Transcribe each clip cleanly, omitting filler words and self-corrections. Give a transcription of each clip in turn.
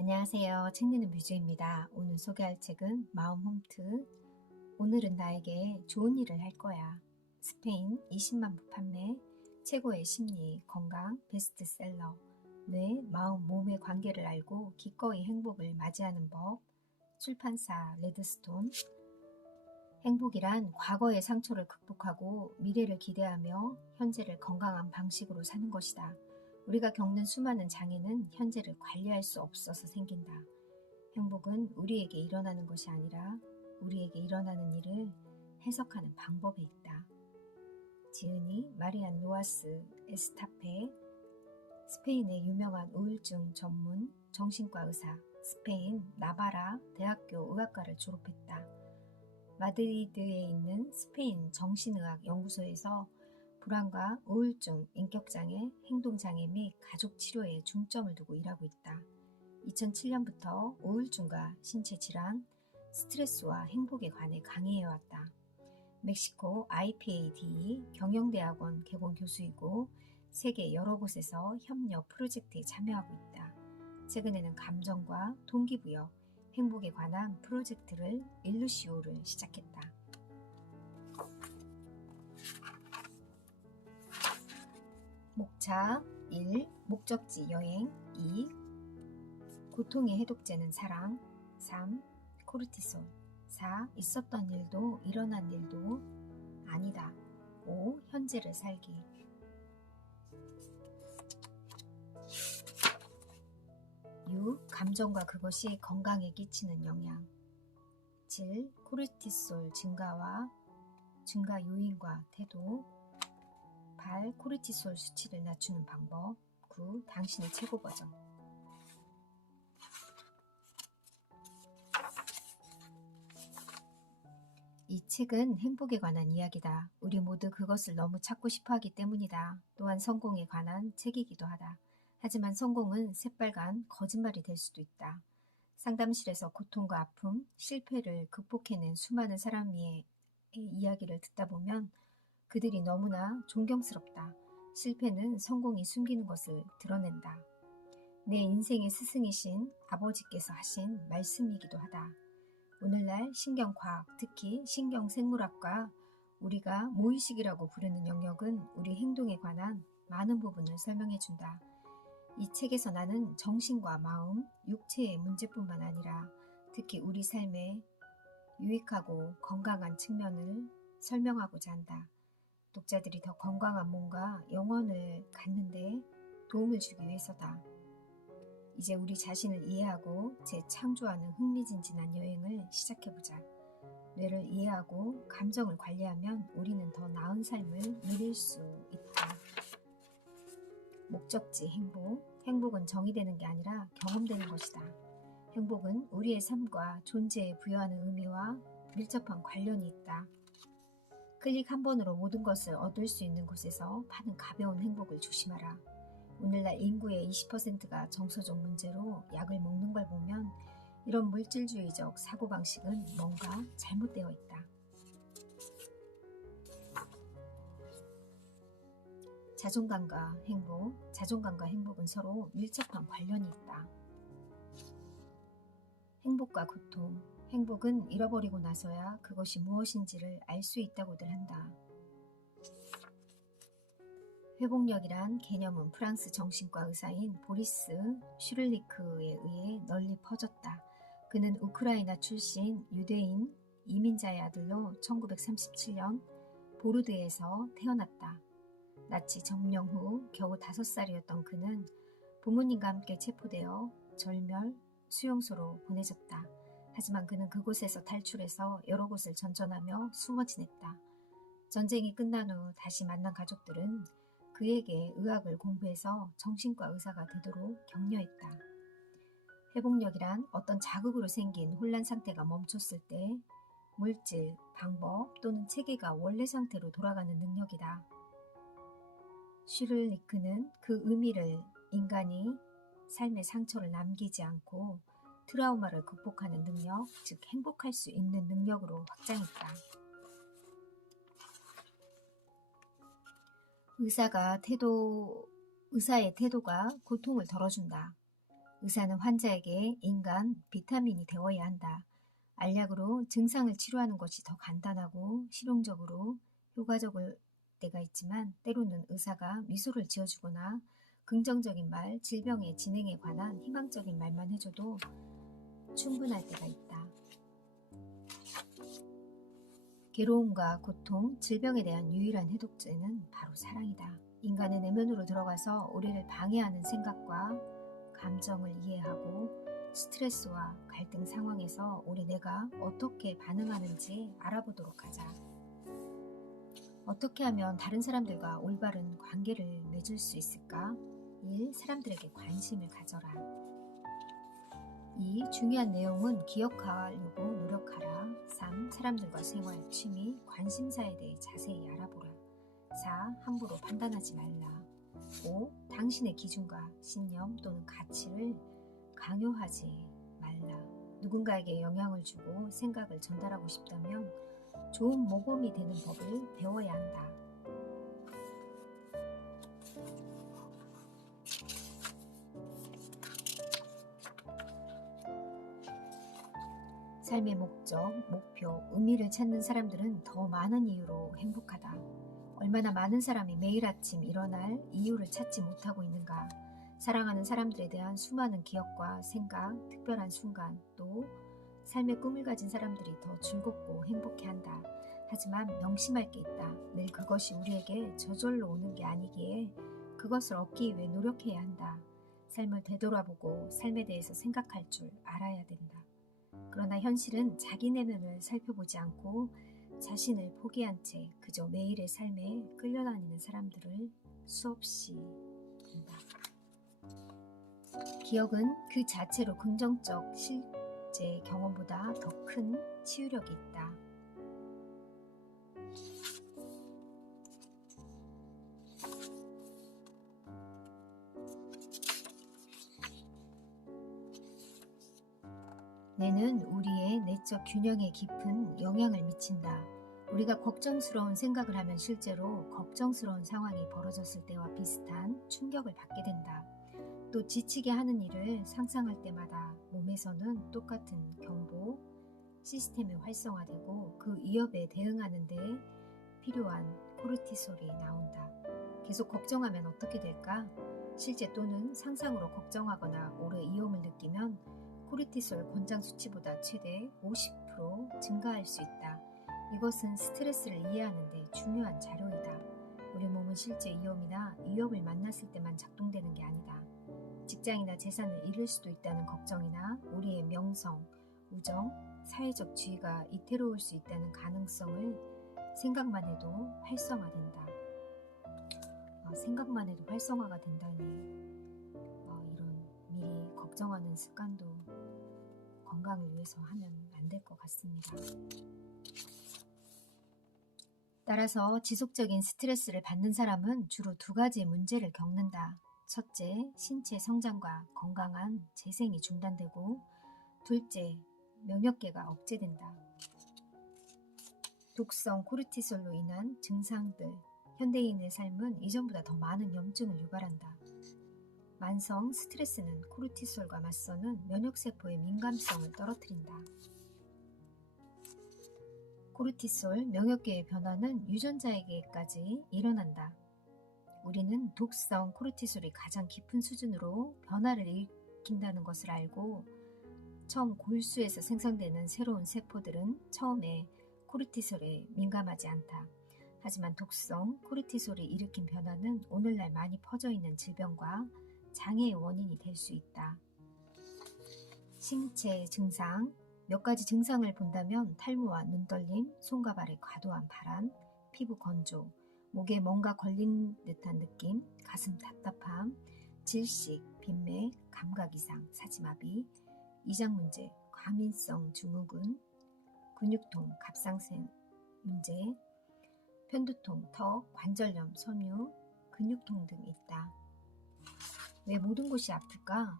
안녕하세요. 책 읽는 뮤즈입니다. 오늘 소개할 책은 마음 홈트. 오늘은 나에게 좋은 일을 할 거야. 스페인 20만 부 판매, 최고의 심리, 건강, 베스트셀러. 뇌, 마음, 몸의 관계를 알고 기꺼이 행복을 맞이하는 법. 출판사 레드스톤. 행복이란 과거의 상처를 극복하고 미래를 기대하며 현재를 건강한 방식으로 사는 것이다. 우리가 겪는 수많은 장애는 현재를 관리할 수 없어서 생긴다. 행복은 우리에게 일어나는 것이 아니라 우리에게 일어나는 일을 해석하는 방법에 있다. 지은이 마리안 노아스 에스타페, 스페인의 유명한 우울증 전문 정신과 의사, 스페인 나바라 대학교 의학과를 졸업했다. 마드리드에 있는 스페인 정신의학 연구소에서 불안과 우울증, 인격장애, 행동장애 및 가족치료에 중점을 두고 일하고 있다. 2007년부터 우울증과 신체질환, 스트레스와 행복에 관해 강의해왔다. 멕시코 IPAD 경영대학원 개공 교수이고 세계 여러 곳에서 협력 프로젝트에 참여하고 있다. 최근에는 감정과 동기부여, 행복에 관한 프로젝트를 일루시오를 시작했다. 목차 1. 목적지 여행 2. 고통의 해독제는 사랑 3. 코르티솔 4. 있었던 일도 일어난 일도 아니다 5. 현재를 살기 6. 감정과 그것이 건강에 끼치는 영향 7. 코르티솔 증가 요인과 태도 8. 코르티솔 수치를 낮추는 방법 9. 당신의 최고 버전 이 책은 행복에 관한 이야기다. 우리 모두 그것을 너무 찾고 싶어 하기 때문이다. 또한 성공에 관한 책이기도 하다. 하지만 성공은 새빨간 거짓말이 될 수도 있다. 상담실에서 고통과 아픔, 실패를 극복해낸 수많은 사람의 이야기를 듣다 보면 그들이 너무나 존경스럽다. 실패는 성공이 숨기는 것을 드러낸다. 내 인생의 스승이신 아버지께서 하신 말씀이기도 하다. 오늘날 신경과학, 특히 신경생물학과 우리가 무의식이라고 부르는 영역은 우리 행동에 관한 많은 부분을 설명해준다. 이 책에서 나는 정신과 마음, 육체의 문제뿐만 아니라 특히 우리 삶의 유익하고 건강한 측면을 설명하고자 한다. 독자들이 더 건강한 몸과 영혼을 갖는데 도움을 주기 위해서다. 이제 우리 자신을 이해하고 재창조하는 흥미진진한 여행을 시작해보자. 뇌를 이해하고 감정을 관리하면 우리는 더 나은 삶을 누릴 수 있다. 목적지 행복. 행복은 정의되는 게 아니라 경험되는 것이다. 행복은 우리의 삶과 존재에 부여하는 의미와 밀접한 관련이 있다. 클릭 한 번으로 모든 것을 얻을 수 있는 곳에서 파는 가벼운 행복을 조심하라. 오늘날 인구의 20%가 정서적 문제로 약을 먹는 걸 보면 이런 물질주의적 사고방식은 뭔가 잘못되어 있다. 자존감과 행복은 서로 밀접한 관련이 있다. 행복과 고통, 행복은 잃어버리고 나서야 그것이 무엇인지를 알 수 있다고들 한다. 회복력이란 개념은 프랑스 정신과 의사인 보리스 슈를리크에 의해 널리 퍼졌다. 그는 우크라이나 출신 유대인 이민자의 아들로 1937년 보르드에서 태어났다. 나치 점령 후 겨우 5살이었던 그는 부모님과 함께 체포되어 절멸 수용소로 보내졌다. 하지만 그는 그곳에서 탈출해서 여러 곳을 전전하며 숨어 지냈다. 전쟁이 끝난 후 다시 만난 가족들은 그에게 의학을 공부해서 정신과 의사가 되도록 격려했다. 회복력이란 어떤 자극으로 생긴 혼란 상태가 멈췄을 때 물질, 방법 또는 체계가 원래 상태로 돌아가는 능력이다. 슈를리크는 그 의미를 인간이 삶의 상처를 남기지 않고 트라우마를 극복하는 능력, 즉 행복할 수 있는 능력으로 확장했다. 의사의 태도가 고통을 덜어준다. 의사는 환자에게 인간 비타민이 되어야 한다. 알약으로 증상을 치료하는 것이 더 간단하고 실용적으로 효과적일 때가 있지만 때로는 의사가 미소를 지어주거나 긍정적인 말, 질병의 진행에 관한 희망적인 말만 해줘도 충분할 때가 있다. 괴로움과 고통, 질병에 대한 유일한 해독제는 바로 사랑이다. 인간의 내면으로 들어가서 우리를 방해하는 생각과 감정을 이해하고 스트레스와 갈등 상황에서 우리 뇌가 어떻게 반응하는지 알아보도록 하자. 어떻게 하면 다른 사람들과 올바른 관계를 맺을 수 있을까? 1. 사람들에게 관심을 가져라. 2. 중요한 내용은 기억하려고 노력하라. 3. 사람들과 생활, 취미, 관심사에 대해 자세히 알아보라. 4. 함부로 판단하지 말라. 5. 당신의 기준과 신념 또는 가치를 강요하지 말라. 누군가에게 영향을 주고 생각을 전달하고 싶다면 좋은 모범이 되는 법을 배워야 한다. 삶의 목적, 목표, 의미를 찾는 사람들은 더 많은 이유로 행복하다. 얼마나 많은 사람이 매일 아침 일어날 이유를 찾지 못하고 있는가. 사랑하는 사람들에 대한 수많은 기억과 생각, 특별한 순간, 또 삶의 꿈을 가진 사람들이 더 즐겁고 행복해한다. 하지만 명심할 게 있다. 늘 그것이 우리에게 저절로 오는 게 아니기에 그것을 얻기 위해 노력해야 한다. 삶을 되돌아보고 삶에 대해서 생각할 줄 알아야 된다. 그러나 현실은 자기 내면을 살펴보지 않고 자신을 포기한 채 그저 매일의 삶에 끌려다니는 사람들을 수없이 본다. 기억은 그 자체로 긍정적 실제 경험보다 더 큰 치유력이 있다. 뇌는 우리의 내적 균형에 깊은 영향을 미친다. 우리가 걱정스러운 생각을 하면 실제로 걱정스러운 상황이 벌어졌을 때와 비슷한 충격을 받게 된다. 또 지치게 하는 일을 상상할 때마다 몸에서는 똑같은 경보 시스템이 활성화되고 그 위협에 대응하는 데 필요한 코르티솔이 나온다. 계속 걱정하면 어떻게 될까? 실제 또는 상상으로 걱정하거나 오래 위험을 느끼면 코르티솔 권장 수치보다 최대 50% 증가할 수 있다. 이것은 스트레스를 이해하는 데 중요한 자료이다. 우리 몸은 실제 위험이나 위협을 만났을 때만 작동되는 게 아니다. 직장이나 재산을 잃을 수도 있다는 걱정이나 우리의 명성, 우정, 사회적 지위가 이태로울 수 있다는 가능성을 생각만 해도 활성화된다. 생각만 해도 활성화가 된다니 이런 미리 걱정하는 습관도 건강을 위해서 하면 안 될 것 같습니다. 따라서 지속적인 스트레스를 받는 사람은 주로 두 가지의 문제를 겪는다. 첫째, 신체 성장과 건강한 재생이 중단되고 둘째, 면역계가 억제된다. 독성 코르티솔로 인한 증상들, 현대인의 삶은 이전보다 더 많은 염증을 유발한다. 만성 스트레스는 코르티솔과 맞서는 면역세포의 민감성을 떨어뜨린다. 코르티솔 면역계의 변화는 유전자에게까지 일어난다. 우리는 독성 코르티솔이 가장 깊은 수준으로 변화를 일으킨다는 것을 알고 처음 골수에서 생성되는 새로운 세포들은 처음에 코르티솔에 민감하지 않다. 하지만 독성 코르티솔이 일으킨 변화는 오늘날 많이 퍼져 있는 질병과 장애의 원인이 될 수 있다. 신체 증상, 몇 가지 증상을 본다면 탈모와 눈떨림, 손과 발의 과도한 발한, 피부 건조, 목에 뭔가 걸린 듯한 느낌, 가슴 답답함, 질식, 빈맥, 감각 이상, 사지마비, 이장 문제, 과민성 증후군, 근육통, 갑상선 문제, 편두통, 턱, 관절염, 섬유, 근육통 등 있다. 왜 모든 곳이 아플까?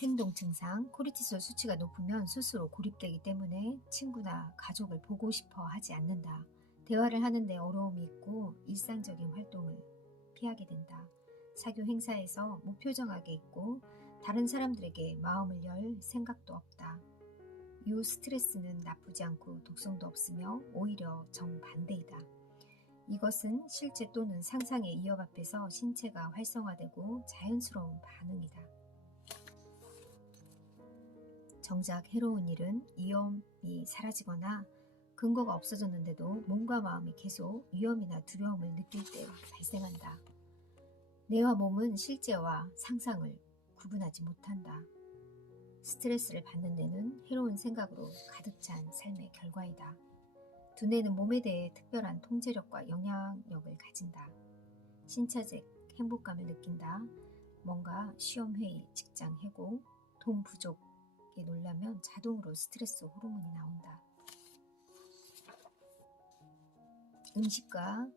행동 증상, 코르티솔 수치가 높으면 스스로 고립되기 때문에 친구나 가족을 보고 싶어 하지 않는다. 대화를 하는데 어려움이 있고 일상적인 활동을 피하게 된다. 사교 행사에서 무표정하게 있고 다른 사람들에게 마음을 열 생각도 없다. 이 스트레스는 나쁘지 않고 독성도 없으며 오히려 정반대이다. 이것은 실제 또는 상상의 이역 앞에서 신체가 활성화되고 자연스러운 반응이다. 정작 해로운 일은 위험이 사라지거나 근거가 없어졌는데도 몸과 마음이 계속 위험이나 두려움을 느낄 때 발생한다. 뇌와 몸은 실제와 상상을 구분하지 못한다. 스트레스를 받는 뇌는 해로운 생각으로 가득 찬 삶의 결과이다. 두뇌는 몸에 대해 특별한 통제력과 영향력을 가진다. 신체적 행복감을 느낀다. 뭔가 시험 회의, 직장 해고, 돈 부족에 놀라면 자동으로 스트레스 호르몬이 나온다. 음식과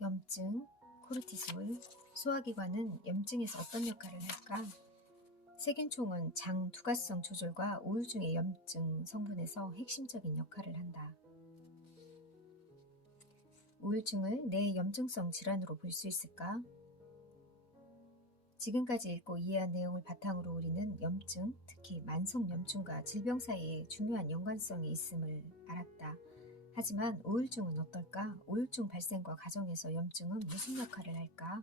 염증, 코르티솔, 소화기관은 염증에서 어떤 역할을 할까? 세균총은 장 두가성 조절과 우울증의 염증 성분에서 핵심적인 역할을 한다. 우울증을 뇌 염증성 질환으로 볼 수 있을까? 지금까지 읽고 이해한 내용을 바탕으로 우리는 염증, 특히 만성염증과 질병 사이에 중요한 연관성이 있음을 알았다. 하지만 우울증은 어떨까? 우울증 발생과 과정에서 염증은 무슨 역할을 할까?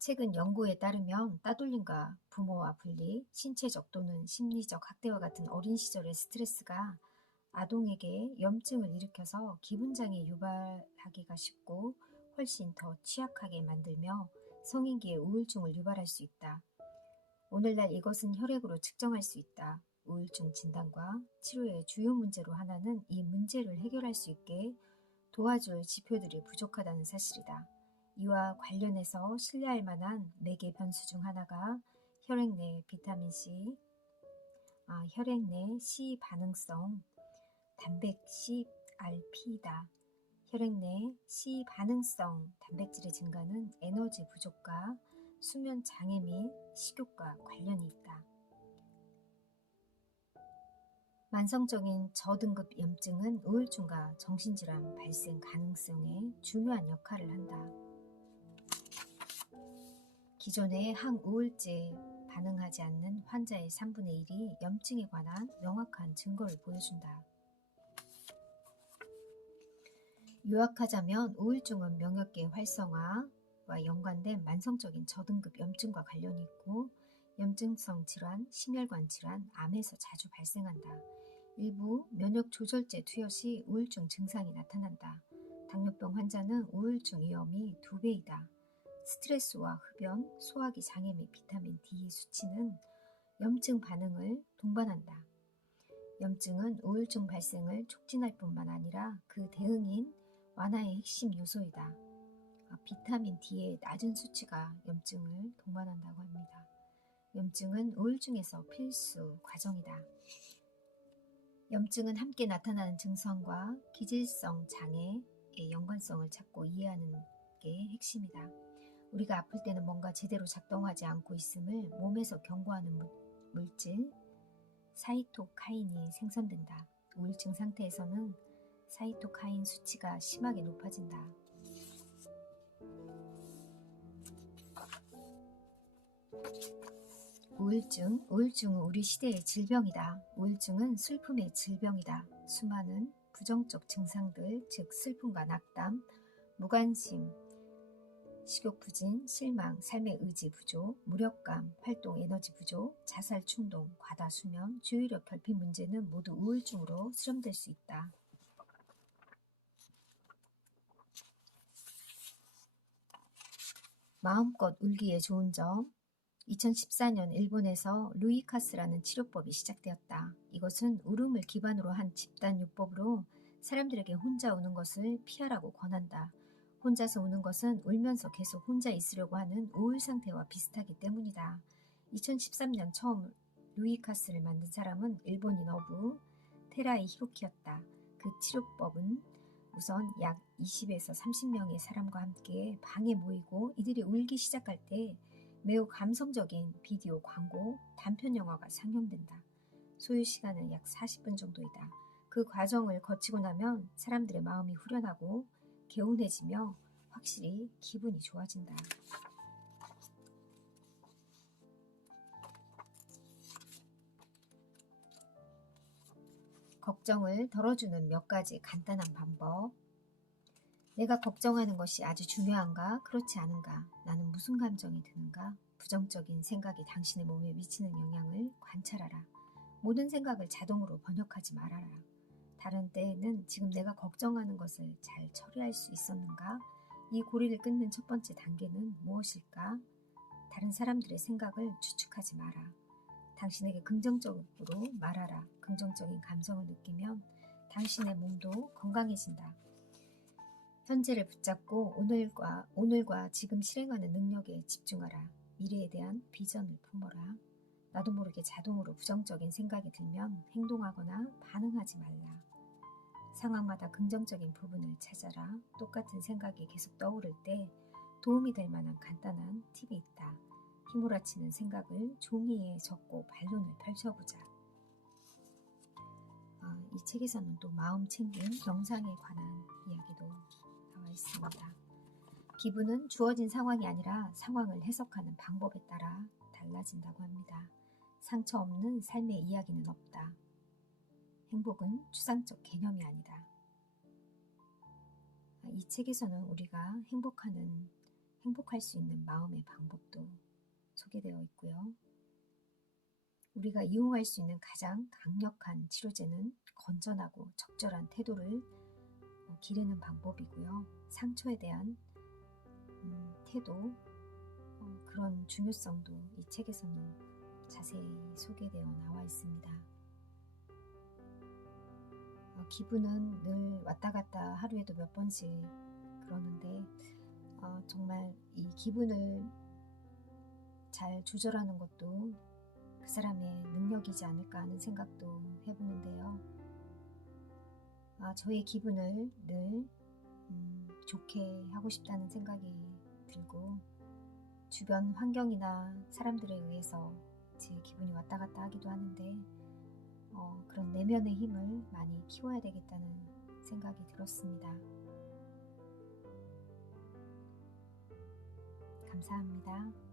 최근 연구에 따르면 따돌림과 부모와 분리, 신체적 또는 심리적 학대와 같은 어린 시절의 스트레스가 아동에게 염증을 일으켜서 기분장애 유발하기가 쉽고 훨씬 더 취약하게 만들며 성인기에 우울증을 유발할 수 있다. 오늘날 이것은 혈액으로 측정할 수 있다. 우울증 진단과 치료의 주요 문제로 하나는 이 문제를 해결할 수 있게 도와줄 지표들이 부족하다는 사실이다. 이와 관련해서 신뢰할 만한 매개 변수 중 하나가 혈액 내 혈액 내 C 반응성 단백 CRP이다. 혈액 내 C 반응성 단백질의 증가는 에너지 부족과 수면 장애 및 식욕과 관련이 있다. 만성적인 저등급 염증은 우울증과 정신질환 발생 가능성에 중요한 역할을 한다. 기존의 항우울제에 반응하지 않는 환자의 3분의 1이 염증에 관한 명확한 증거를 보여준다. 요약하자면 우울증은 명역계 활성화와 연관된 만성적인 저등급 염증과 관련이 있고 염증성 질환, 심혈관 질환, 암에서 자주 발생한다. 일부 면역 조절제 투여 시 우울증 증상이 나타난다. 당뇨병 환자는 우울증 위험이 2배이다. 스트레스와 흡연, 소화기 장애 및 비타민 D 수치는 염증 반응을 동반한다. 염증은 우울증 발생을 촉진할 뿐만 아니라 그 대응인 완화의 핵심 요소이다. 비타민 D의 낮은 수치가 염증을 동반한다고 합니다. 염증은 우울증에서 필수 과정이다. 염증은 함께 나타나는 증상과 기질성 장애의 연관성을 찾고 이해하는 게 핵심이다. 우리가 아플 때는 뭔가 제대로 작동하지 않고 있음을 몸에서 경고하는 물질 사이토카인이 생성된다. 우울증 상태에서는 사이토카인 수치가 심하게 높아진다. 우울증은 우리 시대의 질병이다. 우울증은 슬픔의 질병이다. 수많은 부정적 증상들, 즉 슬픔과 낙담, 무관심, 식욕 부진, 실망, 삶의 의지 부족, 무력감, 활동 에너지 부족, 자살 충동, 과다 수면, 주의력 결핍 문제는 모두 우울증으로 수렴될 수 있다. 마음껏 울기에 좋은 점. 2014년 일본에서 루이카스라는 치료법이 시작되었다. 이것은 울음을 기반으로 한 집단요법으로 사람들에게 혼자 우는 것을 피하라고 권한다. 혼자서 우는 것은 울면서 계속 혼자 있으려고 하는 우울 상태와 비슷하기 때문이다. 2013년 처음 루이카스를 만든 사람은 일본인 어부 테라이 히로키였다. 그 치료법은 우선 약 20에서 30명의 사람과 함께 방에 모이고 이들이 울기 시작할 때 매우 감성적인 비디오 광고, 단편 영화가 상영된다. 소요 시간은 약 40분 정도이다. 그 과정을 거치고 나면 사람들의 마음이 후련하고 개운해지며 확실히 기분이 좋아진다. 걱정을 덜어주는 몇 가지 간단한 방법. 내가 걱정하는 것이 아주 중요한가? 그렇지 않은가? 나는 무슨 감정이 드는가? 부정적인 생각이 당신의 몸에 미치는 영향을 관찰하라. 모든 생각을 자동으로 번역하지 말아라. 다른 때에는 지금 내가 걱정하는 것을 잘 처리할 수 있었는가? 이 고리를 끊는 첫 번째 단계는 무엇일까? 다른 사람들의 생각을 추측하지 마라. 당신에게 긍정적으로 말하라. 긍정적인 감정을 느끼면 당신의 몸도 건강해진다. 현재를 붙잡고 오늘과 지금 실행하는 능력에 집중하라. 미래에 대한 비전을 품어라. 나도 모르게 자동으로 부정적인 생각이 들면 행동하거나 반응하지 말라. 상황마다 긍정적인 부분을 찾아라. 똑같은 생각이 계속 떠오를 때 도움이 될 만한 간단한 팁이 있다. 휘몰아치는 생각을 종이에 적고 반론을 펼쳐보자. 이 책에서는 또 마음 챙김 명상에 관한 이야기도 나와 있습니다. 기분은 주어진 상황이 아니라 상황을 해석하는 방법에 따라 달라진다고 합니다. 상처 없는 삶의 이야기는 없다. 행복은 추상적 개념이 아니다. 이 책에서는 우리가 행복할 수 있는 마음의 방법도 소개되어 있고요. 우리가 이용할 수 있는 가장 강력한 치료제는 건전하고 적절한 태도를 기르는 방법이고요. 상처에 대한 태도, 그런 중요성도 이 책에서는 자세히 소개되어 나와 있습니다. 기분은 늘 왔다 갔다 하루에도 몇 번씩 그러는데 정말 이 기분을 잘 조절하는 것도 그 사람의 능력이지 않을까 하는 생각도 해보는데요. 저의 기분을 늘 좋게 하고 싶다는 생각이 들고 주변 환경이나 사람들에 의해서 제 기분이 왔다 갔다 하기도 하는데 그런 내면의 힘을 많이 키워야 되겠다는 생각이 들었습니다. 감사합니다.